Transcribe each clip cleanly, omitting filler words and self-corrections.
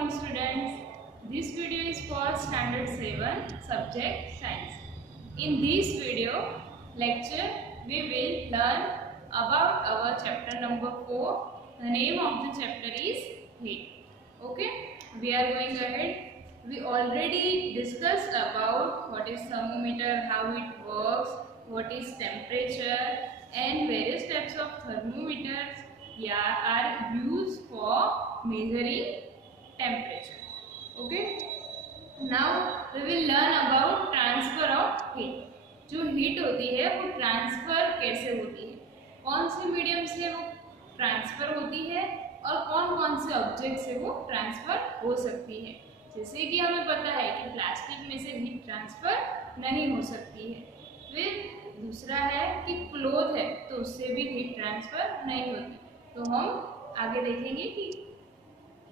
morning students. This video is for standard 7 subject science. In this video lecture we will learn about our chapter number 4. The name of the chapter is heat. Okay, we are going ahead. We already discussed about what is thermometer, how it works, what is temperature and various types of thermometers are used for measuring temperature. Okay, now we will learn about transfer of heat. जो heat होती है वो transfer कैसे होती है, कौन से medium से वो ट्रांसफर होती है और कौन कौन से ऑब्जेक्ट से वो ट्रांसफर हो सकती है। जैसे कि हमें पता है कि प्लास्टिक में से हीट ट्रांसफर नहीं हो सकती है। फिर दूसरा है कि क्लोथ है तो उससे भी हीट ट्रांसफर नहीं होती। तो हम आगे देखेंगे कि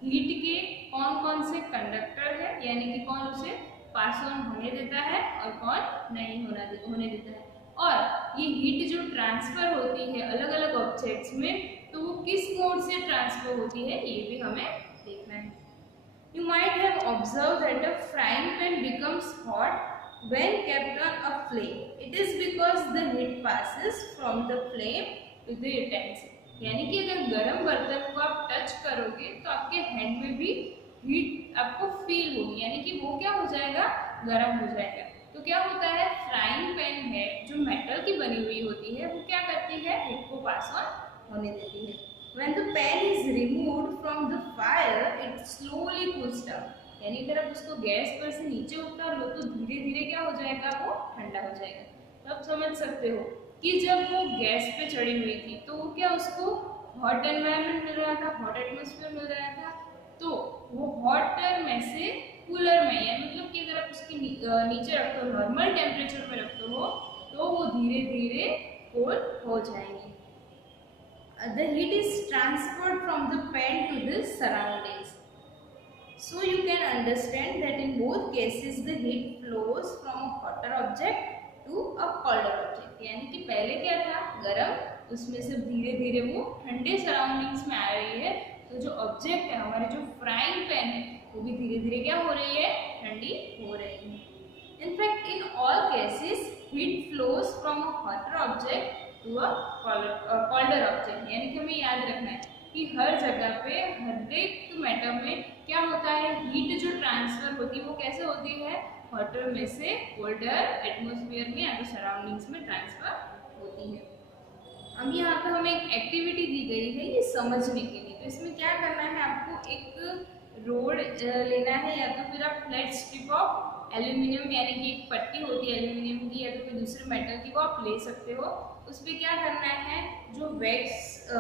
हीट के कौन कौन से कंडक्टर है, यानी कि कौन उसे पास ऑन होने देता है और कौन नहीं होने देता है, और ये हीट जो ट्रांसफर होती है अलग अलग ऑब्जेक्ट्स में तो वो किस मोड से ट्रांसफर होती है ये भी हमें देखना है। You might have observed that a frying pan becomes hot when kept on a flame. It is because the heat passes from the flame to the utensil. यानी कि अगर गर्म बर्तन को आप टच करोगे तो आपके हैंड में भी हीट आपको फील होगी, यानी कि वो क्या हो जाएगा, गर्म हो जाएगा। तो क्या होता है, फ्राइंग पैन है जो मेटल की बनी हुई होती है वो क्या करती है, हीट को पास ऑन होने देती है। When the pan is removed from the fire, it slowly cools down. यानी अगर आप उसको गैस पर से नीचे उतार लो तो धीरे धीरे क्या हो जाएगा, वो ठंडा हो जाएगा। तो आप समझ सकते हो कि जब वो गैस पे चढ़ी हुई थी तो वो क्या, उसको हॉट एनवायरनमेंट मिल रहा था, हॉट एटमोसफियर मिल रहा था, तो वो हॉटर में से कूलर में, यानी मतलब कि अगर आप उसके नीचे रखते हो, नॉर्मल टेम्परेचर में रखते हो तो वो धीरे धीरे कोल्ड हो जाएंगे। The heat is transferred from the pan to the surroundings. So you can understand that in both cases the heat flows from a hotter object to a colder object. यानी कि पहले क्या था, गरम, उसमें से धीरे धीरे वो ठंडे सराउंडिंग्स में आ रही है। तो जो ऑब्जेक्ट है, हमारे जो फ्राइंग पैन है, वो भी धीरे धीरे क्या हो रही है, ठंडी हो रही है। In fact, in all cases, heat flows from a hotter object to a colder object. यानी कि हमें याद रखना है कि हर जगह पे, हर एक मैटर में क्या होता है, हीट जो ट्रांसफर होती है वो कैसे होती है, हॉटर में से कोल्डर एटमॉस्फेयर में या तो सराउंडिंग्स में ट्रांसफर होती है। अब यहाँ पर हमें एक एक्टिविटी दी गई है ये समझने के लिए। तो इसमें क्या करना है, आपको एक रोड लेना है, या तो फिर आप फ्लैट स्ट्रिप ऑफ एल्यूमिनियम, यानी कि एक पट्टी होती है एल्यूमिनियम की या तो फिर दूसरे मेटल की, वो आप ले सकते हो। उस पर क्या करना है, जो वैक्स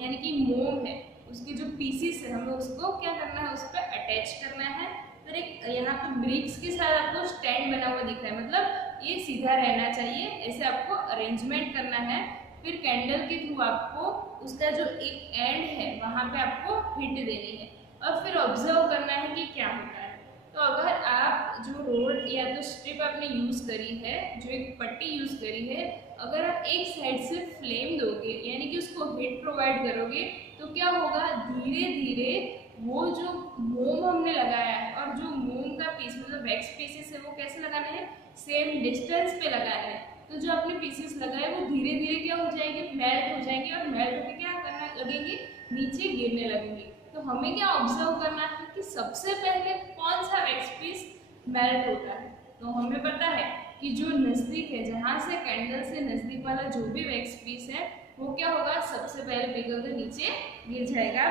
यानी कि मोम है उसकी जो पीसीस है, हमें उसको क्या करना है, उस पर अटैच करना है। फिर एक यहाँ पे ब्रिक्स के साथ आपको स्टैंड बना हुआ दिख रहा है, मतलब ये सीधा रहना चाहिए, ऐसे आपको अरेंजमेंट करना है। फिर कैंडल के थ्रू आपको उसका जो एक एंड है वहाँ पे आपको हिट देनी है और फिर ऑब्जर्व करना है कि क्या होता है। तो अगर आप जो रोड या तो स्ट्रिप आपने यूज़ करी है, जो एक पट्टी यूज़ करी है, अगर आप एक साइड से फ्लेम दोगे यानी कि उसको हीट प्रोवाइड करोगे तो क्या होगा, धीरे धीरे वो जो मोम हमने लगाया है और जो मोम का पीस मतलब वैक्स पीसेस है वो कैसे लगाने हैं, सेम डिस्टेंस पे लगाने हैं। तो जो आपने पीसेस लगाए वो धीरे धीरे क्या हो जाएंगे, मेल्ट हो जाएंगे और मेल्ट होकर क्या करना लगेंगे, नीचे गिरने लगेंगे। तो हमें क्या ऑब्जर्व करना है कि सबसे पहले कौन सा वैक्स पीस मेल्ट होता है। तो हमें पता है कि जो नज़दीक है, जहाँ से कैंडल से नज़दीक वाला जो भी वैक्स पीस है वो क्या होगा, सबसे पहले पिघल कर नीचे गिर जाएगा।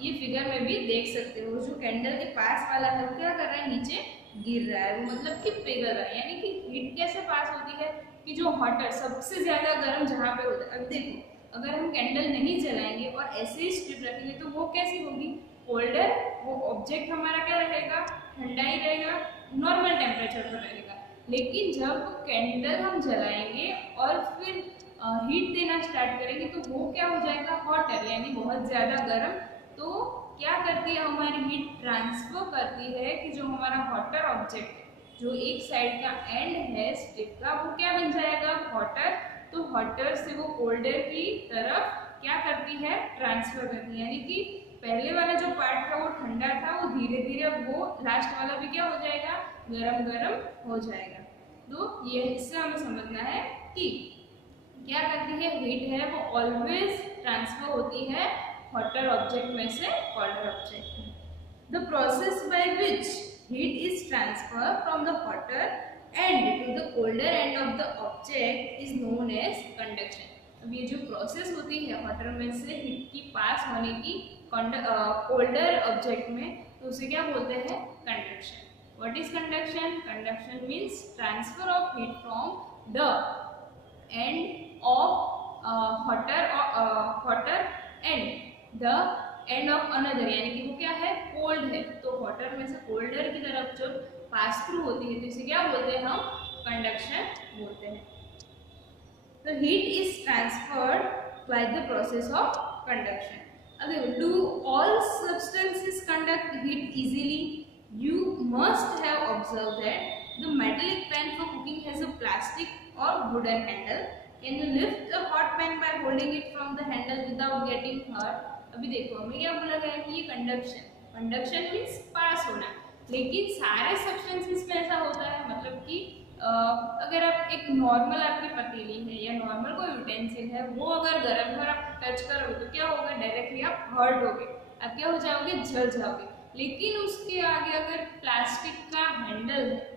ये फिगर में भी देख सकते हो, जो कैंडल के पास वाला है वो क्या कर रहा है, नीचे गिर रहा है, मतलब कि पिघल रहा है। यानी कि हीट कैसे पास होती है कि जो हॉटर सबसे ज़्यादा गर्म जहाँ पे होता है। अब देखो, अगर हम कैंडल नहीं जलाएंगे और ऐसे ही स्ट्रिप रखेंगे तो वो कैसी होगी, कोल्डर, वो ऑब्जेक्ट हमारा क्या रहेगा, ठंडा ही रहेगा, नॉर्मल टेम्परेचर पर रहेगा। लेकिन जब कैंडल हम जलाएंगे और फिर हीट देना स्टार्ट करेंगे तो वो क्या हो जाएगा, हॉटर, यानी बहुत ज़्यादा गर्म। तो क्या करती है, हमारी हीट ट्रांसफर करती है कि जो हमारा हॉटर ऑब्जेक्ट है, जो एक साइड का एंड है स्टिक का, वो क्या बन जाएगा, हॉटर। तो हॉटर से वो कोल्डर की तरफ क्या करती है, ट्रांसफर करती है। यानी कि पहले वाला जो पार्ट था वो ठंडा था, वो धीरे धीरे वो लास्ट वाला भी क्या हो जाएगा, गरम गरम हो जाएगा। तो ये इससे हमें समझना है कि क्या करती है, हीट है वो ऑलवेज ट्रांसफर होती है हॉटर ऑब्जेक्ट में से कोल्डर ऑब्जेक्ट में। The process by which heat is transfer from the hotter end to the colder end of the object is known as conduction. अब ये जो प्रोसेस होती है हॉटर में से हीट की पास होने की कोल्डर ऑब्जेक्ट में, तो उसे क्या बोलते हैं, conduction. What is conduction? Conduction means transfer of heat from the end of hotter and the end of another, यानी कि वो क्या है, कोल्ड है, तो हॉटर में से कोल्डर की तरफ जो पास थ्रू होती है तो इसे क्या बोलते हैं, हम कंडक्शन बोलते हैं। तो heat is transferred by the process of conduction. अब देखो, do all substances conduct heat easily? You must have observe that the metallic pan for cooking has a plastic or wooden handle. Can you lift a hot pan by holding it from the handle without getting hurt? अभी देखो हमें क्या बोला गया कि ये conduction means पास होना, लेकिन सारे सब्सटेंसेस में ऐसा होता है, मतलब कि अगर आप एक नॉर्मल आपकी पतीली है या नॉर्मल कोई यूटेंसिल है, वो अगर गर्म पर आप टच करोगे तो क्या होगा, डायरेक्टली आप हर्ट होगे, आप क्या हो जाओगे, जल जाओगे। लेकिन उसके आगे अगर प्लास्टिक का हैंडल है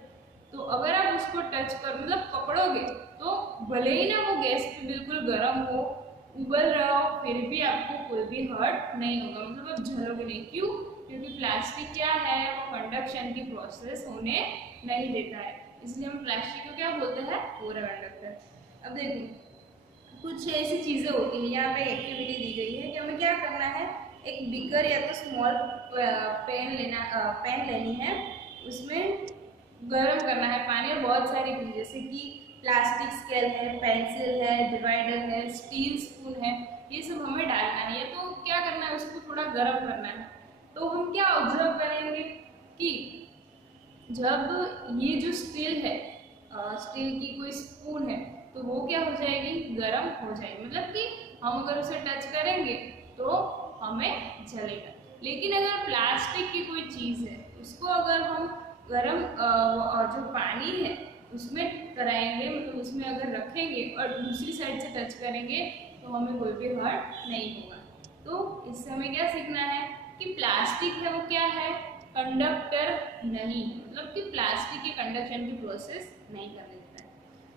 तो अगर आप उसको टच कर मतलब पकड़ोगे तो भले ही ना वो गैस पे बिल्कुल गर्म हो, उबल रहा हो, फिर भी आपको कोई भी हर्ट नहीं होगा, मतलब आप जलोगे नहीं। क्यों? क्योंकि प्लास्टिक क्या है, वो कंडक्शन की प्रोसेस होने नहीं देता है, इसलिए हम प्लास्टिक को क्या बोलते हैं, पूरा कंडक्टर। अब देखो कुछ ऐसी चीज़ें होती हैं, यहाँ पे एक्टिविटी दी गई है कि हमें क्या करना है, एक बिकर या तो स्मॉल पैन लेनी है, उसमें गर्म करना है पानी और बहुत सारी चीज़ जैसे कि प्लास्टिक स्केल है, पेंसिल है, डिवाइडर है, स्टील स्पून है, ये सब हमें डालना है। ये तो क्या करना है, उसको थोड़ा गर्म करना है। तो हम क्या ऑब्जर्व करेंगे कि जब ये जो स्टील है, स्टील की कोई स्पून है, तो वो क्या हो जाएगी, गर्म हो जाएगी, मतलब कि हम अगर उसे टच करेंगे तो हमें जलेगा। लेकिन अगर प्लास्टिक की कोई चीज़ है, उसको अगर हम गरम जो पानी है उसमें कराएंगे, मतलब उसमें अगर रखेंगे और दूसरी साइड से टच करेंगे तो हमें कोई भी हर्ट नहीं होगा। तो इससे हमें क्या सीखना है कि प्लास्टिक है वो क्या है, कंडक्टर नहीं है, मतलब कि प्लास्टिक के कंडक्शन की प्रोसेस नहीं करने देता है।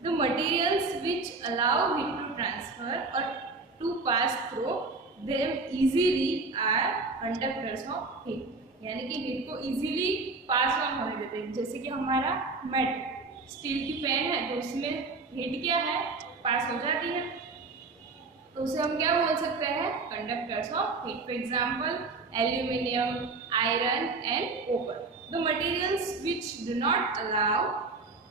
The materials which allow heat to transfer और to pass through them easily are conductors of heat, यानी कि हीट को इजीली पास ऑन होने देते हैं। जैसे कि हमारा मेट स्टील की पैन है तो उसमें हीट क्या है, पास हो जाती है, तो उसे हम क्या बोल सकते हैं, conductors of heat. For example aluminium, iron and copper. The materials which do not allow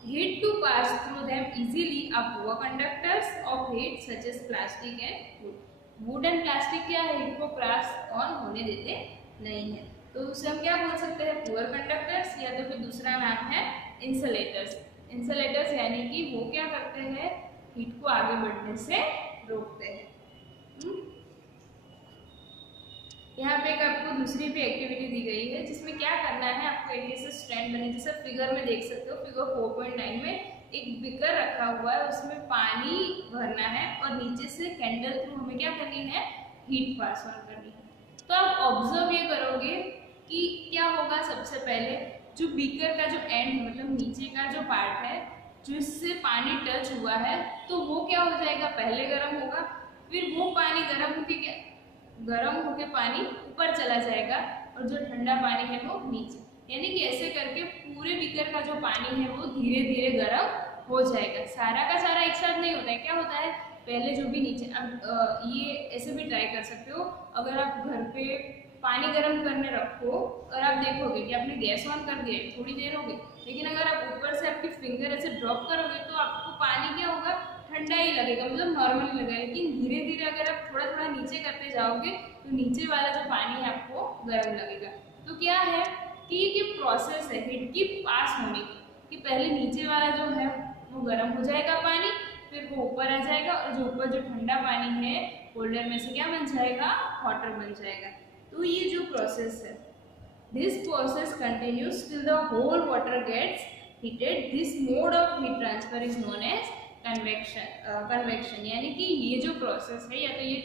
heat to pass through them easily are poor conductors of heat such as plastic and wood. Wood and plastic क्या है, heat को pass on होने देते नहीं है, तो उसे हम क्या बोल सकते हैं, पुअर कंडक्टर्स, या तो फिर दूसरा नाम है इंसुलेटर्स। इंसुलेटर्स यानी कि वो क्या करते हैं, हीट को आगे बढ़ने से रोकते हैं। यहाँ पे एक आपको दूसरी भी एक्टिविटी दी गई है जिसमें क्या करना है, आपको एक ऐसे स्टैंड बने, जैसे फिगर में देख सकते हो, फिगर 4.9 में एक बिकर रखा हुआ है, उसमें पानी भरना है और नीचे से कैंडल थ्रू हमें क्या करनी है, हीट पास ऑन करनी है। तो आप ऑब्जर्व ये करोगे कि क्या होगा, सबसे पहले जो बीकर का जो एंड है, मतलब नीचे का जो पार्ट है जिससे पानी टच हुआ है, तो वो क्या हो जाएगा, पहले गर्म होगा, फिर वो पानी गर्म होके पानी ऊपर चला जाएगा और जो ठंडा पानी है वो नीचे, यानी कि ऐसे करके पूरे बीकर का जो पानी है वो धीरे धीरे गर्म हो जाएगा। सारा का सारा एक साथ नहीं होता है, क्या होता है, पहले जो भी नीचे, अब ये ऐसे भी ट्राई कर सकते हो, अगर आप घर पे पानी गर्म करने रखो और आप देखोगे कि आपने गैस ऑन कर दिया, थोड़ी देर हो गई, लेकिन अगर आप ऊपर से आपकी फिंगर ऐसे ड्रॉप करोगे तो आपको पानी क्या होगा, ठंडा ही लगेगा, मतलब नॉर्मल लगेगा। लेकिन धीरे धीरे अगर आप थोड़ा थोड़ा नीचे करते जाओगे तो नीचे वाला जो पानी है आपको गर्म लगेगा। तो क्या है कि ये प्रोसेस है हीट की पास होने की, कि पहले नीचे वाला जो है वो गर्म हो जाएगा पानी, फिर वो ऊपर आ जाएगा और जो ऊपर जो ठंडा पानी है होल्डर में से क्या बन जाएगा, वाटर बन जाएगा। तो ये जो प्रोसेस है, this process continues till the whole water gets heated. This mode of heat transfer is known as convection. यानी कि ये जो प्रोसेस है या तो ये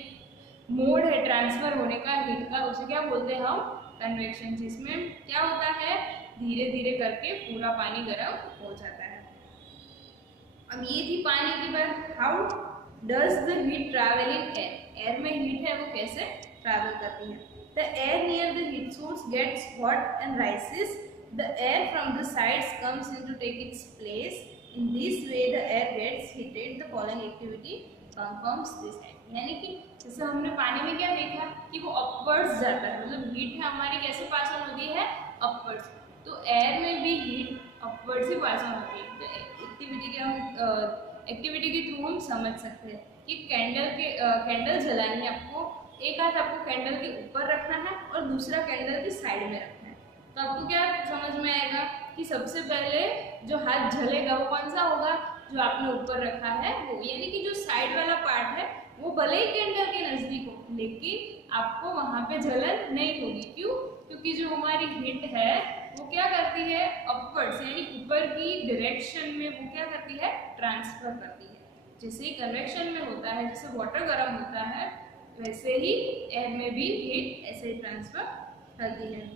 मोड है ट्रांसफर होने का हीट का, उसे क्या बोलते हैं हम? कन्वेक्शन। जिसमें क्या होता है, धीरे धीरे करके पूरा पानी गर्म हो जाता है। अब ये थी पानी की बात। How does the heat travel in air? Air में हीट है वो कैसे ट्रैवल करती है? The air near the heat source gets hot and rises. The air from the sides comes in to take its place. In this way the air gets heated. The following activity confirms this है। यानी कि जैसे हमने पानी में क्या देखा कि वो अपवर्ड्स जाता है, मतलब हीट है हमारी कैसे पास ऑन होती है? अपवर्ड्स। तो एयर में भी हीट अपवर्ड से पास ऑन होती है। तो एक्टिविटी के थ्रू हम समझ सकते हैं कि कैंडल जलानी है आपको। एक हाथ आपको कैंडल के ऊपर रखना है और दूसरा कैंडल के साइड में रखना है। तो आपको क्या समझ में आएगा कि सबसे पहले जो हाथ जलेगा वो कौन सा होगा? जो आपने ऊपर रखा है वो। यानी कि जो साइड वाला पार्ट है वो भले ही कैंडल के नजदीक हो, लेकिन आपको वहां पे जलन नहीं होगी। क्यों? क्योंकि जो हमारी हीट है वो क्या करती है? अपवर्ड्स, यानी ऊपर की डायरेक्शन में वो क्या करती है? ट्रांसफर करती है। जैसे ही कन्वेक्शन में होता है, जैसे वाटर गर्म होता है, वैसे ही एयर में भी हीट ऐसे ही ट्रांसफर करती है।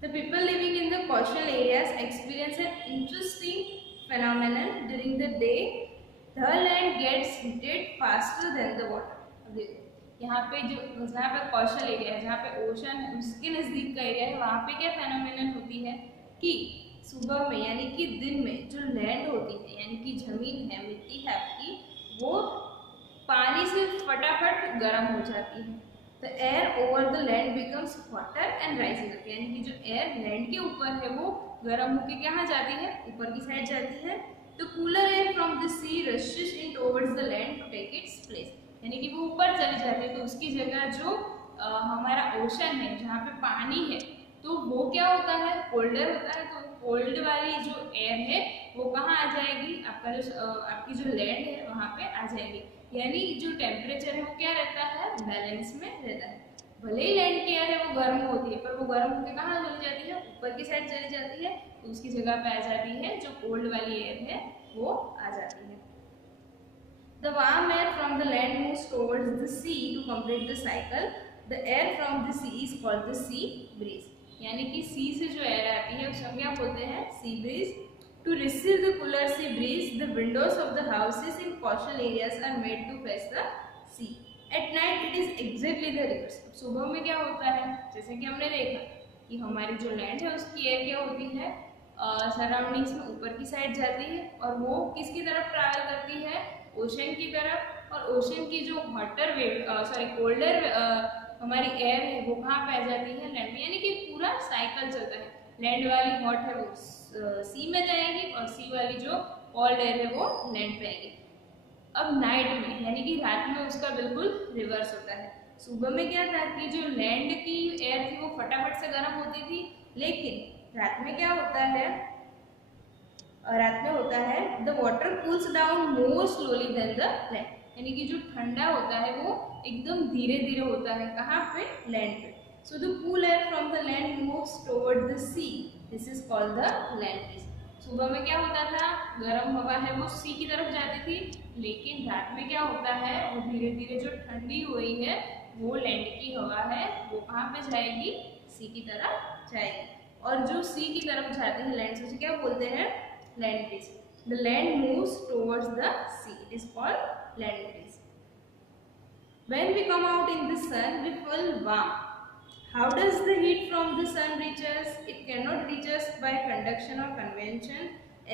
The people living in the coastal areas experience an interesting phenomenon. During the day, the land gets heated faster than the water. देखो यहाँ पे जहाँ पे कोस्टल एरिया है, जहाँ पे ओशन है, उसके नज़दीक का एरिया है, वहाँ पे क्या फेनोमेनन होती है कि सुबह में यानी कि दिन में जो लैंड होती है, यानी कि जमीन है, मिट्टी है आपकी, वो पानी से फटाफट गर्म हो जाती है। The air over the land becomes hotter and rising up. यानी कि जो एयर लैंड के ऊपर है वो गर्म होकर कहाँ जाती है? ऊपर की साइड जाती है। तो cooler air from the sea rushes in towards the land to take its place. यानी कि वो ऊपर चली जाती है, तो उसकी जगह जो हमारा ओशन है, जहाँ पे पानी है, तो वो क्या होता है? कोल्डर होता है। तो कोल्ड वाली जो एयर है वो कहाँ आ जाएगी? आपकी जो लैंड है वहाँ पे आ जाएगी। यानी जो टेम्परेचर है वो क्या रहता है? बैलेंस में रहता है। भले ही लैंड की एयर है वो गर्म होती है, पर वो गर्म होकर कहाँ चली जाती है? ऊपर की साइड चली जाती है। तो उसकी जगह पे आ जाती है जो कोल्ड वाली एयर है वो आ जाती है। The warm air from the land moves towards the sea to complete the cycle. The air from the sea is called the sea breeze. यानी कि सी से जो एयर आती है उसे हम क्या बोलते हैं? Sea breeze. To receive the cooler sea breeze, the windows of the houses in coastal areas are made to face the sea. At night it is exactly the reverse. सुबह में क्या होता है? जैसे कि हमने देखा कि हमारी जो लैंड है उसकी एयर क्या होती है? सराउंडिंग्स में ऊपर की साइड जाती है और वो किसकी तरफ ट्रैवल करती है? ओशन की तरफ। और ओशन की जो वाटर कोल्डर हमारी एयर है वो कहाँ पे आ जाती है? लैंड में। यानी कि पूरा साइकिल चलता है। लैंड वाली हॉट है वो सी में जाएगी और सी वाली जो कोल्ड एयर है वो लैंड पे आएगी। अब नाइट में यानी कि रात में उसका बिल्कुल रिवर्स होता है। सुबह में क्या था कि जो लैंड की एयर थी वो फटाफट से गर्म होती थी, लेकिन रात में क्या होता है? रात में होता है the water cools down more slowly than the land. यानी कि जो ठंडा होता है वो एकदम धीरे धीरे होता है। कहाँ पे? लैंड पे। So the cool air from the land moves toward the sea. This is called the land breeze. सुबह में क्या होता था? गर्म हवा है वो सी की तरफ जाती थी, लेकिन रात में क्या होता है? वो धीरे धीरे जो ठंडी हुई है वो लैंड की हवा है वो कहाँ पे जाएगी? सी की तरफ जाएगी। और जो सी की तरफ जाती है लैंड से, उसे क्या बोलते हैं? Land breeze. The land moves towards the sea, it is called land breeze. When we come out in the sun, we feel warm. How does the heat from the sun reach us? It cannot reach us by conduction or convection,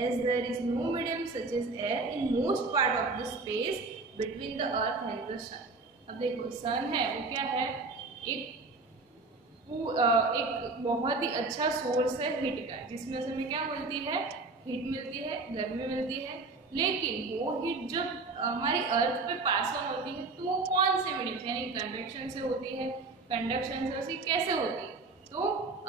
as there is no medium such as air in most part of the space between the earth and the sun. अब देखो सन है वो क्या है? एक बहुत ही अच्छा source है हीट का, जिसमें से हमें क्या मिलती है? हीट मिलती है, गर्मी मिलती है। लेकिन वो हीट जब हमारी अर्थ पे पास ऑन होती है तो वो कौन से मीडियम से, यानी कन्वेक्शन से होती है, कंडक्शन से, उसी कैसे होती है? तो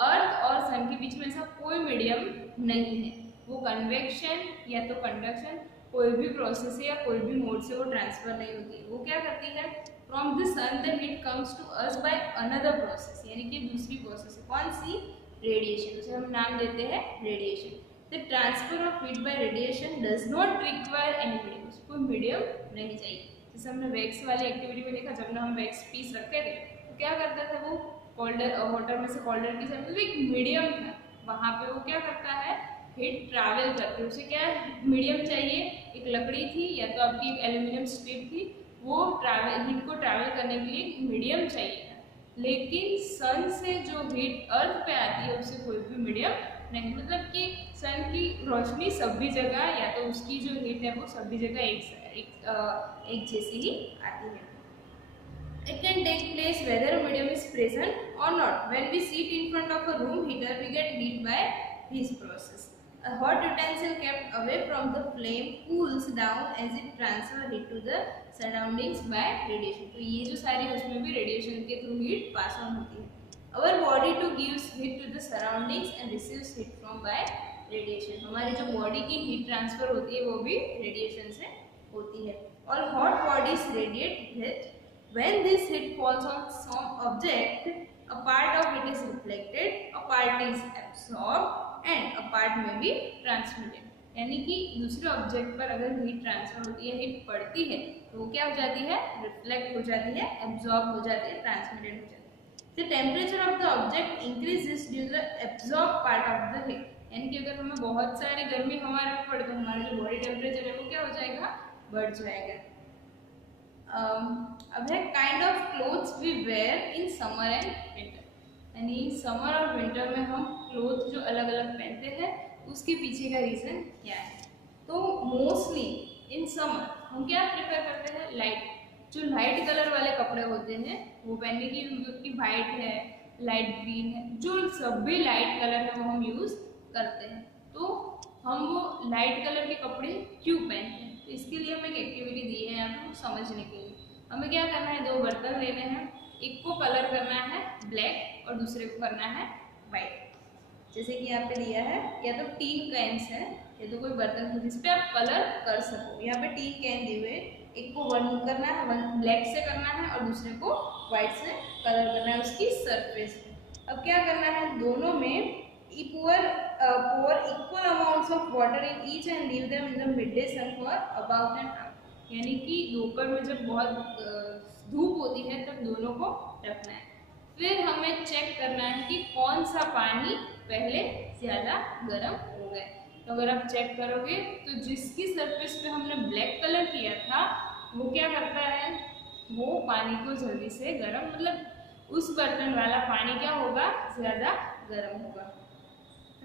अर्थ और सन के बीच में ऐसा कोई मीडियम नहीं है। वो कन्वेक्शन या तो कंडक्शन, कोई भी प्रोसेस या कोई भी मोड से वो ट्रांसफर नहीं होती है। वो क्या करती है, from the sun the heat comes to us by another process, यानी कि दूसरी प्रोसेस है। कौन सी? रेडिएशन, उसे हम नाम देते हैं radiation. The transfer of heat bye radiation does not require any medium, उसको मीडियम नहीं चाहिए। जैसे हमने वैक्स वाली एक्टिविटी में देखा, जब हम वैक्स पीस रखते थे तो क्या करता था वो, कोल्डर वाटर में से कोल्डर की तरफ एक मीडियम था, वहाँ पे वो क्या करता है, हीट ट्रैवल करती है। उसे क्या मीडियम चाहिए, एक लकड़ी थी या तो आपकी एक एल्यूमिनियम स्ट्रिप थी, वो ट्रैवल हीट को ट्रैवल करने के लिए एक मीडियम चाहिए था। लेकिन सन से जो हीट अर्थ पे आती है उसे कोई भी मीडियम नहीं, मतलब कि सन की रोशनी सभी जगह या तो उसकी जो हीट है वो सभी जगह एक जैसी ही आती है। It can take place whether a medium is present or not. When we sit in front of a room heater, we get heat by this process. A hot utensil kept away from the flame cools down as it transfers heat to the surroundings by radiation. तो ये जो सारी उसमें भी radiation के through heat pass on होती है। Our body too gives heat to the surroundings and receives heat from by radiation. हमारी जो बॉडी की हीट ट्रांसफर होती है वो भी रेडिएशन से होती है। All hot bodies radiate heat. When this heat falls on some object, a part of it is reflected, a part is absorbed and a part may be transmitted. यानी कि दूसरे ऑब्जेक्ट पर अगर हीट ट्रांसफर होती है, heat पड़ती है, तो वो क्या हो जाती है, रिफ्लेक्ट हो जाती है, एब्जॉर्ब हो जाती है, ट्रांसमिटेड हो जाती है। The temperature of the object increases due to the absorbed part of the heat. यानी कि अगर हमें बहुत सारी गर्मी हमारे ऊपर, तो हमारा जो बॉडी टेम्परेचर है वो क्या हो जाएगा, बढ़ जाएगा। अब है kind of clothes we wear in summer and winter, यानी समर और विंटर में हम क्लोथ जो अलग अलग पहनते हैं उसके पीछे का रीज़न क्या है। तो मोस्टली इन समर हम क्या प्रेफर करते हैं, जो लाइट कलर वाले कपड़े होते हैं वो पहनने की, मतलब कि वाइट है, लाइट ग्रीन है, जो सभी लाइट कलर है वो हम यूज़ करते हैं। तो हम वो लाइट कलर के कपड़े क्यों पहनते हैं, तो इसके लिए हमें एक एक्टिविटी दी है यहाँ पे समझने के लिए। हमें क्या करना है, 2 बर्तन लेने हैं, एक को कलर करना है ब्लैक और दूसरे को करना है वाइट। जैसे कि यहाँ पे लिया है, या तो 3 कैंस है या तो कोई बर्तन है जिसपे आप कलर कर सको। यहाँ पे 3 कैन दिए हुए, एक को 1 करना है, 1 ब्लैक से करना है और दूसरे को वाइट से कलर करना है उसकी सरफेस पे। अब क्या करना है, दोनों में pour equal amounts of water in each and leave them in the midday sun for about an hour। यानी कि दोपहर में जब बहुत धूप होती है तब दोनों को रखना है। फिर हमें चेक करना है कि कौन सा पानी पहले ज़्यादा गर्म हो गया। तो अगर आप चेक करोगे तो जिसकी सरफेस पे हमने ब्लैक कलर किया था वो क्या करता है, वो पानी को जल्दी से गर्म, मतलब उस बर्तन वाला पानी क्या होगा, ज़्यादा गर्म होगा।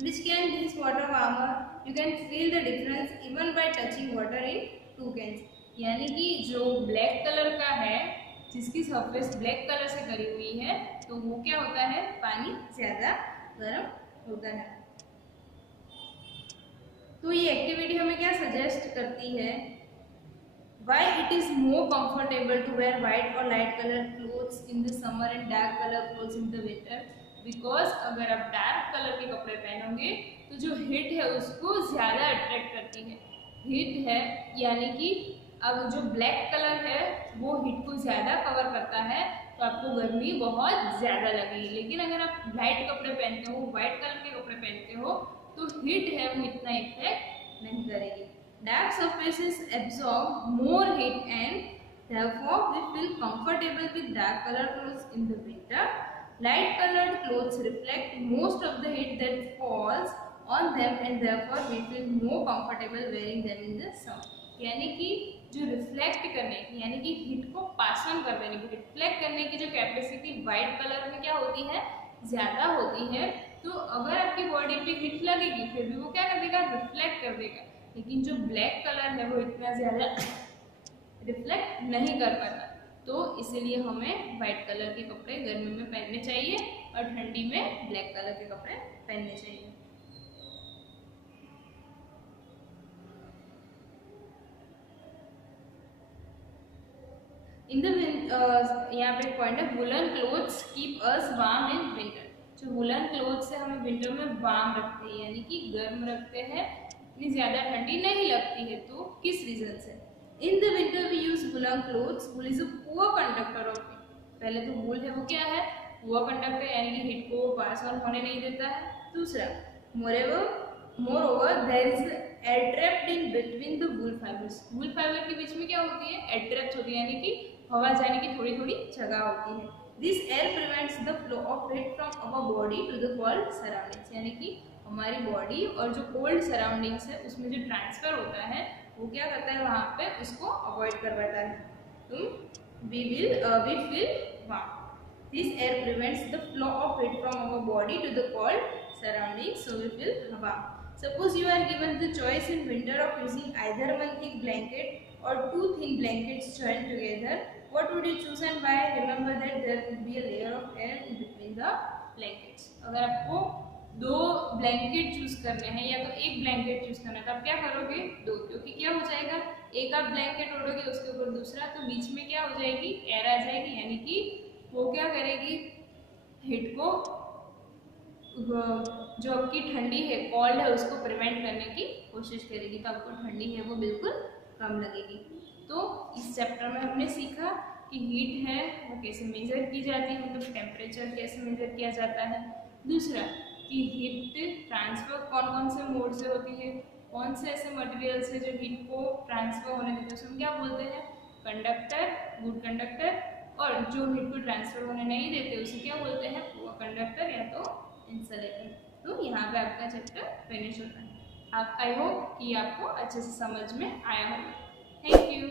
Which can this water warmer? You can feel the difference even by touching water in 2 cans। यानी कि जो ब्लैक कलर का है, जिसकी सरफेस ब्लैक कलर से करी हुई है, तो वो क्या होता है, पानी ज़्यादा गर्म होता है। तो ये एक्टिविटी हमें क्या सजेस्ट करती है, Why it is more comfortable to wear white or light color clothes in the summer and dark color clothes in the winter? Because अगर आप डार्क कलर के कपड़े पहनोगे तो जो हीट है उसको ज़्यादा अट्रैक्ट करती है। हीट है यानी कि अब जो ब्लैक कलर है वो हीट को ज़्यादा कवर करता है, तो आपको गर्मी बहुत ज़्यादा लगेगी। लेकिन अगर आप लाइट कपड़े पहनते हो, वाइट कलर के कपड़े पहनते हो, तो हीट है वो इतना इफेक्ट नहीं करेगी। Dark surfaces absorb more heat and therefore we feel comfortable with dark color clothes in the winter. Light colored clothes reflect most of the heat that falls on them and therefore we feel more comfortable wearing them in the summer। यानी कि जो reflect करने की, यानी कि heat को pass on कर देने की, रिफ्लेक्ट करने की जो कैपेसिटी वाइट कलर में क्या होती है, ज़्यादा होती है। तो अगर आपकी बॉडी पे हीट लगेगी फिर भी वो क्या कर देगा, रिफ्लेक्ट कर देगा। लेकिन जो ब्लैक कलर है वो इतना ज़्यादा रिफ्लेक्ट नहीं कर पाता। तो इसीलिए हमें वाइट कलर के कपड़े गर्मी में पहनने चाहिए और ठंडी में ब्लैक कलर के कपड़े पहनने चाहिए। इन द यहाँ पे पॉइंट है, woollen clothes keep us warm in winter. जो वुलन क्लोथ से हमें विंटर में वार्म रखते हैं, यानी कि गर्म रखते हैं, इतनी ज़्यादा ठंडी नहीं लगती है। तो किस रीज़न से? In the winter we use woollen clothes. Wool is a poor conductor of heat. पहले तो वूल है वो क्या है? पुअर कंडक्टर, यानी कि हीट को पास ऑन होने नहीं देता है। दूसरा, मोreover there is air trapped in between the wool fibers। Wool fibre के बीच में क्या होती है? एयर ट्रैप्स होती है, यानी कि हवा जाने की थोड़ी थोड़ी जगह होती है। This air prevents the flow of heat from our body to the cold surroundings, यानी कि हमारी बॉडी और जो कोल्ड सराउंडिंग्स है उसमें जो ट्रांसफर होता है वो क्या करता है? वहाँ पे उसको अवॉइड करवाता है। तो we feel warm. This air prevents the flow of heat from our body to the cold surroundings, so we feel warm. Suppose you are given the choice in winter of using either one thick blanket or two thin blankets joined together. What would you choose and why? Remember that there will be a layer of air in between the blankets. अगर आपको दो blanket choose करने हैं या तो एक blanket choose करना है तो आप क्या करोगे? दो, क्योंकि क्या हो जाएगा? एक आप ब्लैंकेट ओढ़ोगे उसके ऊपर दूसरा, तो बीच में क्या हो जाएगी? एयर आ जाएगी, यानी कि वो क्या करेगी? हीट को, जो आपकी ठंडी है, कोल्ड है, उसको प्रिवेंट करने की कोशिश करेगी, तो आपको ठंडी है वो बिल्कुल कम लगेगी। तो इस चैप्टर में हमने सीखा कि हीट है वो कैसे मेजर की जाती है, मतलब टेम्परेचर कैसे मेजर किया जाता है। दूसरा कि हीट ट्रांसफर कौन कौन से मोड से होती है, कौन से ऐसे मटेरियल से जो हीट को ट्रांसफर होने देते हैं उसमें क्या बोलते हैं? Conductor, good conductor. और जो हीट को ट्रांसफर होने नहीं देते उसे क्या बोलते हैं? पुअर कंडक्टर या तो इंसुलेटर। तो यहाँ पे आपका चैप्टर फिनिश होता है। आई होप कि आपको अच्छे से समझ में आया होगा। Thank you.